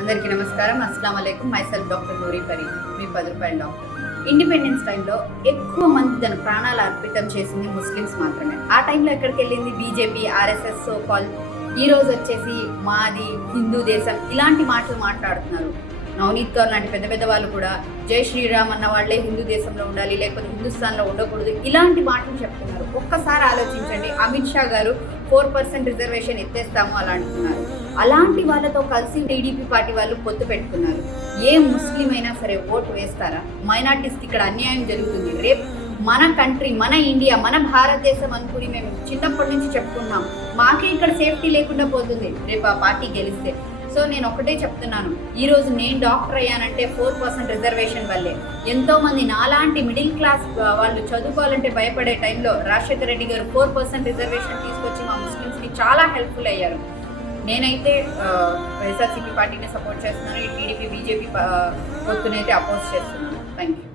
అందరికీ నమస్కారం. అస్సలం అలైకుం. మైసెల్ఫ్ డాక్టర్ నూరి పరి మీ పది రూపాయల డాక్టర్. ఇండిపెండెన్స్ టైంలో ఎక్కువ మంది తన ప్రాణాలు అర్పితం చేసింది ముస్లిమ్స్ మాత్రమే. ఆ టైంలో ఎక్కడికి వెళ్ళింది బీజేపీ ఆర్ఎస్ఎస్ సో కాల్ ఈ రోజు వచ్చేసి మాది హిందూ దేశం. ఇలాంటి మాటలు మాట్లాడుతున్నారు. నవనీత్ కౌర్ లాంటి పెద్ద పెద్ద వాళ్ళు కూడా జై శ్రీరామ్ అన్న వాళ్ళే హిందూ దేశంలో ఉండాలి లేకపోతే హిందుస్థాన్లో ఉండకూడదు ఇలాంటి మాటలు చెప్తున్నారు. ఒక్కసారి ఆలోచించండి. అమిత్ షా గారు ఫోర్ పర్సెంట్ రిజర్వేషన్ ఎత్తేస్తాము అలా అంటున్నారు. అలాంటి వాళ్ళతో కలిసి టీడీపీ పార్టీ వాళ్ళు పొత్తు పెట్టుకున్నారు. ఏ ముస్లిం అయినా సరే ఓటు వేస్తారా? మైనార్టీస్కి ఇక్కడ అన్యాయం జరుగుతుంది. రేపు మన కంట్రీ మన ఇండియా మన భారతదేశం అనుకుని మేము చిన్నప్పటి నుంచి చెప్పుకున్నాం మాకే ఇక్కడ సేఫ్టీ లేకుండా పోతుంది. రేపు ఆ పార్టీ గెలిస్తే సో నేను ఒకటే చెప్తున్నాను. ఈరోజు నేను డాక్టర్ అయ్యానంటే ఫోర్ పర్సెంట్ రిజర్వేషన్ వల్లే. ఎంతోమంది నాలాంటి మిడిల్ క్లాస్ వాళ్ళు చదువుకోవాలంటే భయపడే టైంలో రాజశేఖర రెడ్డి గారు ఫోర్ పర్సెంట్ రిజర్వేషన్ తీసుకొచ్చి మా ముస్లిమ్స్కి చాలా హెల్ప్ఫుల్ అయ్యారు. నేనైతే వైఎస్ఆర్సీపీ పార్టీని సపోర్ట్ చేస్తున్నాను. ఈ టీడీపీ బీజేపీ పొత్తునైతే అపోజ్ చేస్తున్నాను. Thank you